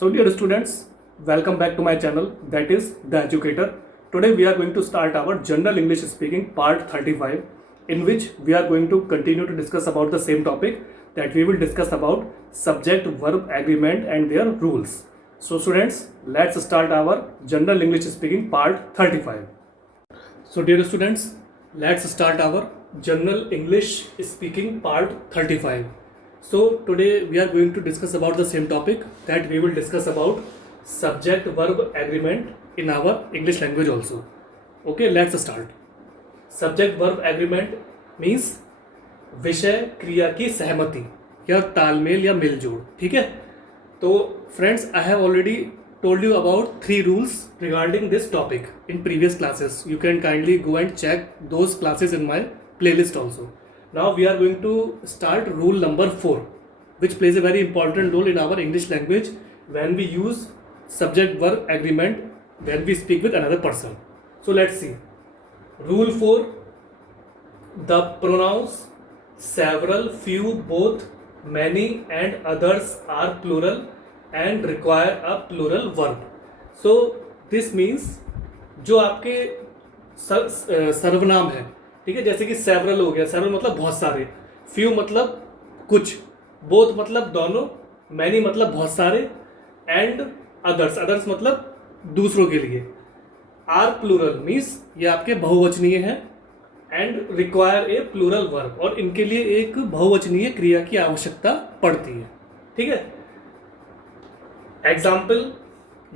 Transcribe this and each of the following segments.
So dear students, welcome back to my channel, that is The Educator. Today we are going to start our General English Speaking part 35, in which we are going to continue to discuss about the same topic, that we will discuss about subject verb agreement and their rules. So students, let's start our General English Speaking part 35. So dear students, let's start our General English Speaking part 35. So today we are going to discuss about the same topic, that we will discuss about subject verb agreement in our English language also. Okay, let's start. Subject verb agreement means विषय क्रिया की सहमति या तालमेल या मेलजोल. ठीक है. तो friends, I have already told you about 3 rules regarding this topic in previous classes. You can kindly go and check those classes in my playlist also. Now we are going to start rule number 4, which plays a very important role in our English language when we use subject verb agreement when we speak with another person. So let's see. Rule 4, the pronouns several, few, both, many and others are plural and require a plural verb. So this means जो आपके सर्वनाम है, ठीक है, जैसे कि several हो गया, सेवरल मतलब बहुत सारे, फ्यू मतलब कुछ, बोथ मतलब दोनों, मैनी मतलब बहुत सारे, एंड अदर्स, अदर्स मतलब दूसरों के लिए, आर प्लूरल मीन्स ये आपके बहुवचनीय हैं, and require a plural verb, और इनके लिए एक बहुवचनीय क्रिया की आवश्यकता पड़ती है. ठीक है. एग्जाम्पल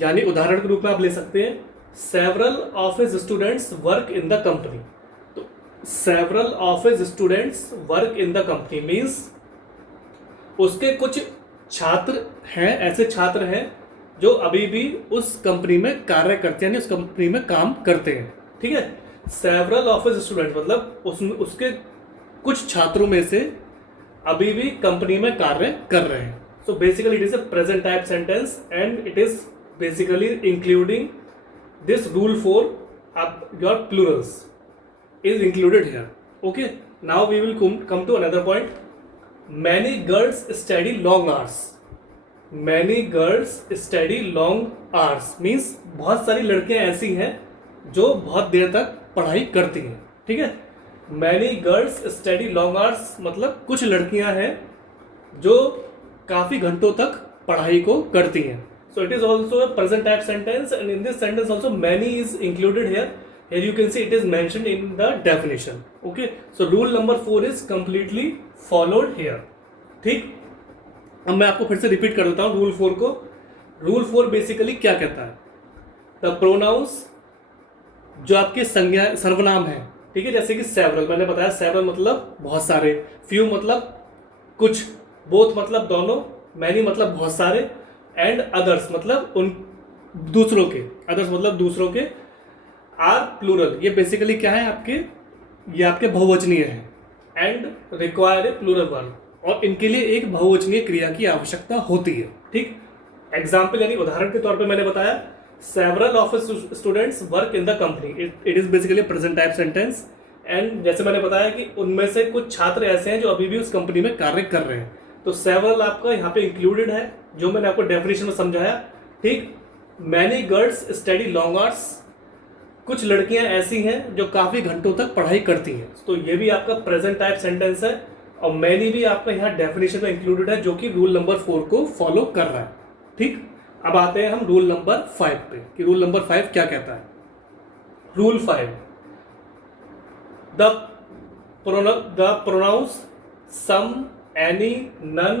यानी उदाहरण के रूप में आप ले सकते हैं, several of his students work in the company. तो several of his students work in the company means उसके कुछ छात्र हैं, ऐसे छात्र हैं जो अभी भी उस कंपनी में कार्य करते हैं, यानी उस कंपनी में काम करते हैं. ठीक है. सेवरल ऑफ हिज स्टूडेंट्स मतलब उसके कुछ छात्रों में से अभी भी कंपनी में कार्य कर रहे हैं. So basically it is a present type sentence and it is basically including this rule for your plurals is included here. Okay, now we will come to another point. Many girls study long hours. Many girls study long hours means बहुत सारी लड़कियां ऐसी हैं जो बहुत देर तक पढ़ाई करती हैं. ठीक है. Many girls study long hours मतलब कुछ लड़कियां हैं जो काफी घंटों तक पढ़ाई को करती हैं. So it is also a present type sentence and in this sentence also many is included here. Here you can see it is mentioned in the definition. Okay, so rule number 4 is completely followed here. ठीक. अब मैं आपको फिर से repeat कर देता हूँ rule 4 को. रूल 4 बेसिकली क्या कहता है? द प्रोनाउंस जो आपके संज्ञा सर्वनाम है, ठीक है, जैसे कि सेवरल, मैंने बताया सेवरल मतलब बहुत सारे, फ्यू मतलब कुछ, बोथ मतलब दोनों, मैनी मतलब बहुत सारे, एंड अदर्स मतलब उन दूसरों के, अदर्स मतलब दूसरों के, आर प्लूरल ये बेसिकली क्या है आपके, ये आपके बहुवचनीय है, and require a plural verb, और इनके लिए एक बहुवचनीय क्रिया की आवश्यकता होती है. ठीक. एग्जाम्पल यानी उदाहरण के तौर पे मैंने बताया several of students work in the company. It is basically present type sentence, and जैसे मैंने बताया कि उनमें से कुछ छात्र ऐसे हैं जो अभी भी उस कंपनी में कार्य कर रहे हैं. तो सेवरल आपका यहाँ पे इंक्लूडेड है, जो मैंने आपको डेफिनेशन में समझाया. ठीक. Many girls study long hours कुछ लड़कियां ऐसी हैं जो काफी घंटों तक पढ़ाई करती हैं. तो ये भी आपका प्रेजेंट टाइप सेंटेंस है, और मैनी भी आपका यहाँ डेफिनेशन में इंक्लूडेड है, जो कि रूल नंबर 4 को फॉलो कर रहा है. ठीक. अब आते हैं हम रूल नंबर 5 पे कि रूल नंबर 5 क्या कहता है. Rule 5, the pronouns some, any, none,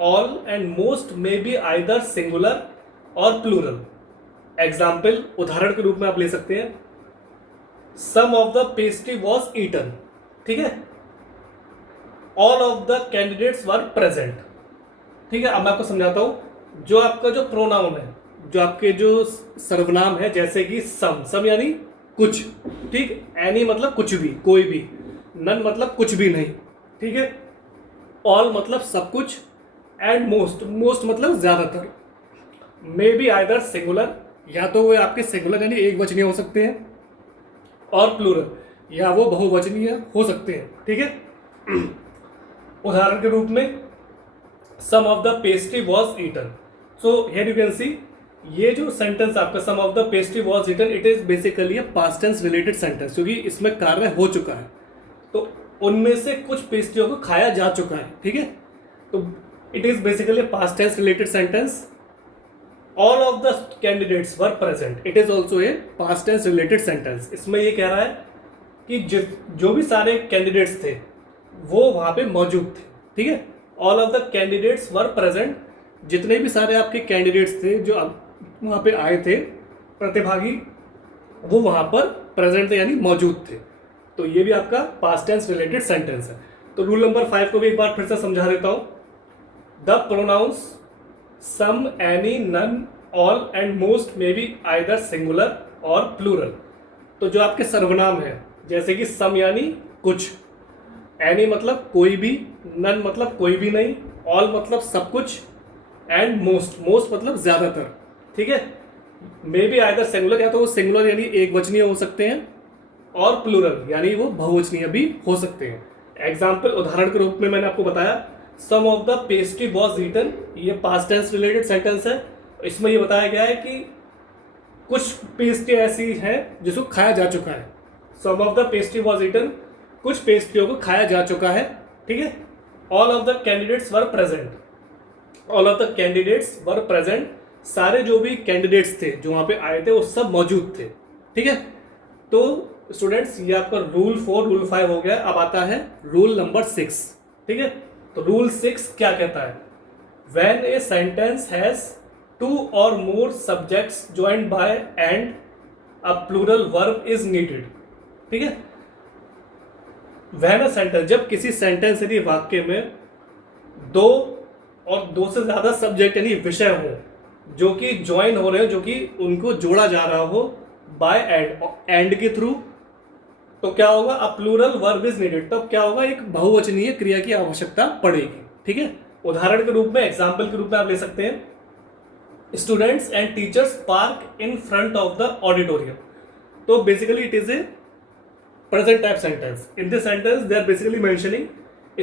all and most may be either singular or plural. Example उदाहरण के रूप में आप ले सकते हैं, some of the pastry was eaten. ठीक है. all of the candidates were present. ठीक है. अब मैं आपको समझाता हूं. जो आपका जो प्रोनाउन है, जो आपके जो सर्वनाम है, जैसे कि सम यानी कुछ, ठीक, any मतलब कुछ भी, कोई भी, none मतलब कुछ भी नहीं, ठीक है, ऑल मतलब सब कुछ, एंड मोस्ट मतलब ज्यादातर, मे बी आइदर सिंगुलर या तो वो आपके सिंगुलर यानी एक वचनीय हो सकते हैं, और प्लूरल या वो बहुवचनीय हो सकते हैं. ठीक है. उदाहरण के रूप में some of the pastry was eaten. So here you can see, ये जो सेंटेंस आपका some of the pastry was written, it is basically a past tense related sentence, क्योंकि इसमें कार्य हो चुका है, तो उनमें से कुछ पेस्ट्रियों को खाया जा चुका है, ठीक है। तो it is basically past tense related sentence. All of the candidates were present, it is also a past tense related sentence. इसमें ये कह रहा है कि जो भी सारे कैंडिडेट्स थे वो वहां पे मौजूद थे, ठीक है। All of the candidates were present, जितने भी सारे आपके कैंडिडेट्स थे जो वहां पे आए थे, प्रतिभागी, वो वहां पर प्रेजेंट थे यानी मौजूद थे। तो ये भी आपका पास्ट टेंस रिलेटेड सेंटेंस है। तो रूल नंबर 5 को भी एक बार फिर से समझा देता हूं। The pronouns some, any, none, all and most may be either singular or plural. तो जो आपके सर्वनाम है, जैसे कि सम यानी कुछ, एनी मतलब कोई भी, नन मतलब कोई भी नहीं, ऑल मतलब सब कुछ, एंड मोस्ट, मोस्ट मतलब ज्यादातर, ठीक है। मे बी आइदर सिंगुलर, या तो वो सिंगुलर यानी एक वचनीय हो सकते हैं, और प्लूरल यानी वो बहुवचनीय भी हो सकते हैं। एग्जाम्पल, उदाहरण के रूप में मैंने आपको बताया some of the pastry was eaten, ये पास्ट टेंस रिलेटेड सेंटेंस है। इसमें ये बताया गया है कि कुछ पेस्ट्री ऐसी हैं जिसको खाया जा चुका है। Some of the pastry was eaten, कुछ पेस्ट्रियों को खाया जा चुका है, ठीक है। All of the candidates were present, all of the candidates were present, सारे जो भी कैंडिडेट्स थे जो वहां पे आए थे वो सब मौजूद थे, ठीक है। तो स्टूडेंट्स, ये आपका रूल 4 रूल 5 हो गया। अब आता है रूल नंबर 6, ठीक है। तो रूल 6 क्या कहता है? When a sentence has 2 or more subjects joined by and a plural verb is needed, ठीक है। व्हेन अ सेंटेंस, जब किसी सेंटेंस यानी वाक्य में 2 और 2 से ज्यादा सब्जेक्ट यानी विषय हो जो कि ज्वाइन हो रहे हो, जो कि उनको जोड़ा जा रहा हो बाय एंड के थ्रू, तो क्या होगा? A plural verb is needed. तब क्या होगा? एक बहुवचनीय क्रिया की आवश्यकता पड़ेगी, ठीक है। उदाहरण के रूप में, एग्जाम्पल के रूप में आप ले सकते हैं students and teachers park in front of the auditorium. तो basically it is a present type sentence. In this sentence they are basically mentioning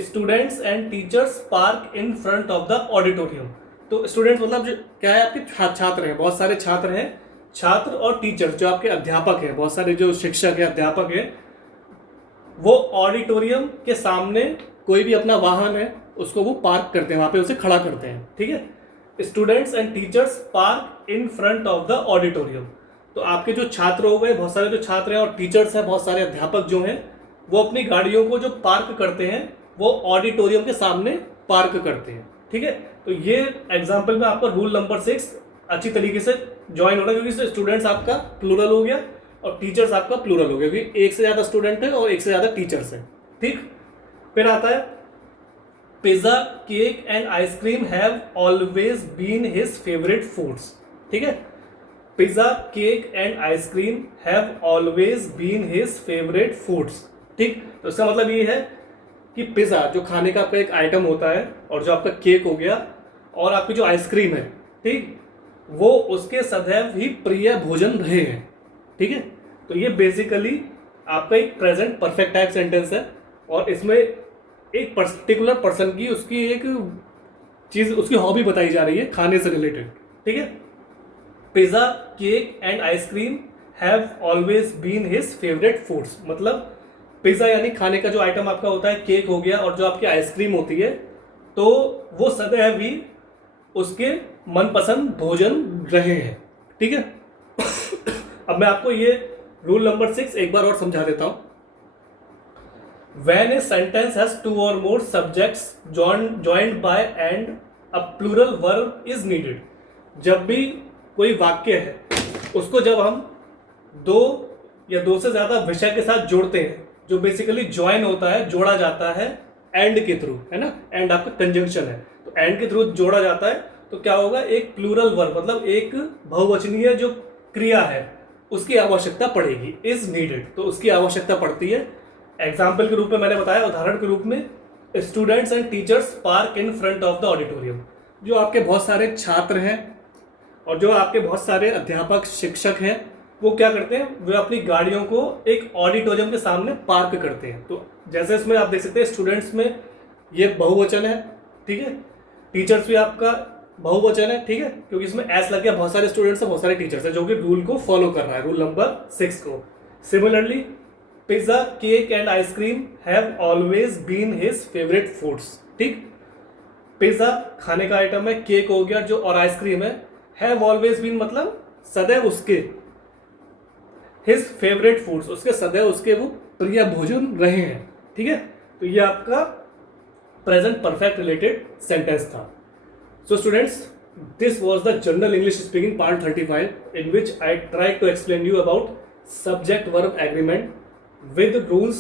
students and teachers park in front of the auditorium. तो students मतलब जो क्या है, आपके छात्र हैं, बहुत सारे छात्र हैं, छात्र और टीचर जो आपके अध्यापक हैं, बहुत सारे जो शिक्षक हैं, अध्यापक हैं, वो ऑडिटोरियम के सामने कोई भी अपना वाहन है उसको वो पार्क करते हैं, वहां पे उसे खड़ा करते हैं, ठीक है। Students and teachers park in front of the auditorium. तो आपके जो छात्र हो गए, बहुत सारे जो छात्र हैं, और टीचर्स हैं, बहुत सारे अध्यापक जो हैं, वो अपनी गाड़ियों को जो पार्क करते हैं वो ऑडिटोरियम के सामने पार्क करते हैं, ठीक है। तो ये एग्जाम्पल में आपका रूल नंबर 6 अच्छी तरीके से ज्वाइन हो रहा है, क्योंकि स्टूडेंट्स आपका प्लूरल हो गया और टीचर्स आपका प्लूरल हो गया, क्योंकि एक से ज्यादा स्टूडेंट है और एक से ज्यादा टीचर्स है, ठीक। फिर आता है pizza, cake and ice cream have always been his favourite foods, ठीक है। Pizza, cake and ice cream have always been his favourite foods, ठीक। तो इसका मतलब ये है कि पिज्जा जो खाने का आपका एक आइटम होता है, और जो आपका केक हो गया, और आपकी जो आइसक्रीम है, ठीक, वो उसके सदैव ही प्रिय भोजन रहे हैं, ठीक है। तो ये बेसिकली आपका एक प्रेजेंट परफेक्ट टाइप सेंटेंस है, और इसमें एक पर्टिकुलर पर्सन की उसकी एक चीज, उसकी हॉबी बताई जा रही है खाने से रिलेटेड, ठीक है। Pizza, cake and ice cream have always been his favourite foods, मतलब पिज्जा यानी खाने का जो आइटम आपका होता है, केक हो गया, और जो आपकी आइसक्रीम होती है, तो वो सदैव ही उसके मनपसंद भोजन रहे हैं, ठीक है। अब मैं आपको ये रूल नंबर 6 एक बार और समझा देता हूं। When a sentence has 2 or more subjects joined by and a plural verb is needed, जब भी कोई वाक्य है उसको जब हम 2 या 2 से ज्यादा विषय के साथ जोड़ते हैं, जो बेसिकली ज्वाइन होता है, जोड़ा जाता है एंड के थ्रू, है ना, एंड आपका कंजंक्शन है, तो एंड के थ्रू जोड़ा जाता है, तो क्या होगा? एक प्लूरल वर्ब, मतलब एक बहुवचनीय जो क्रिया है उसकी आवश्यकता पड़ेगी, इज नीडेड। तो उसकी आवश्यकता पड़ती है। एग्जाम्पल के रूप में मैंने बताया, उदाहरण के रूप में students and teachers park in front of the auditorium. जो आपके बहुत सारे छात्र हैं और जो आपके बहुत सारे अध्यापक, शिक्षक हैं, वो क्या करते हैं? वे अपनी गाड़ियों को एक ऑडिटोरियम के सामने पार्क करते हैं। तो जैसे इसमें आप देख सकते हैं स्टूडेंट्स में ये बहुवचन है, ठीक है। टीचर्स भी आपका बहुवचन है, ठीक है, क्योंकि इसमें एस लग गया, बहुत सारे स्टूडेंट्स हैं, बहुत सारे टीचर्स हैं जो कि रूल को फॉलो कर रहा है, रूल नंबर 6 को. Similarly pizza, cake and ice cream have always been his favourite foods. ठीक, पिज्जा खाने का आइटम है, केक हो गया जो, और आइसक्रीम है. हैव ऑलवेज बीन मतलब सदैव उसके, हिज फेवरेट फूड्स उसके सदैव उसके वो प्रिय भोजन रहे हैं. ठीक है, तो ये आपका प्रेजेंट परफेक्ट रिलेटेड सेंटेंस था. So students, this was the general English speaking part 35, in which I tried to explain you about subject verb agreement with rules,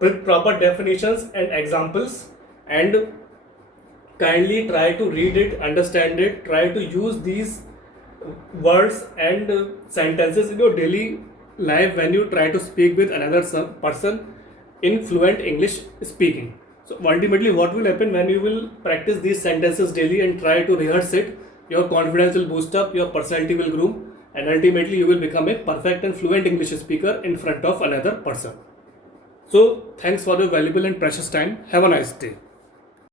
with proper definitions and examples, and kindly try to read it, understand it, try to use these words and sentences in your daily life when you try to speak with another person in fluent English speaking. So ultimately what will happen when you will practice these sentences daily and try to rehearse it, your confidence will boost up, your personality will grow, and ultimately you will become a perfect and fluent English speaker in front of another person. So thanks for your valuable and precious time. Have a nice day.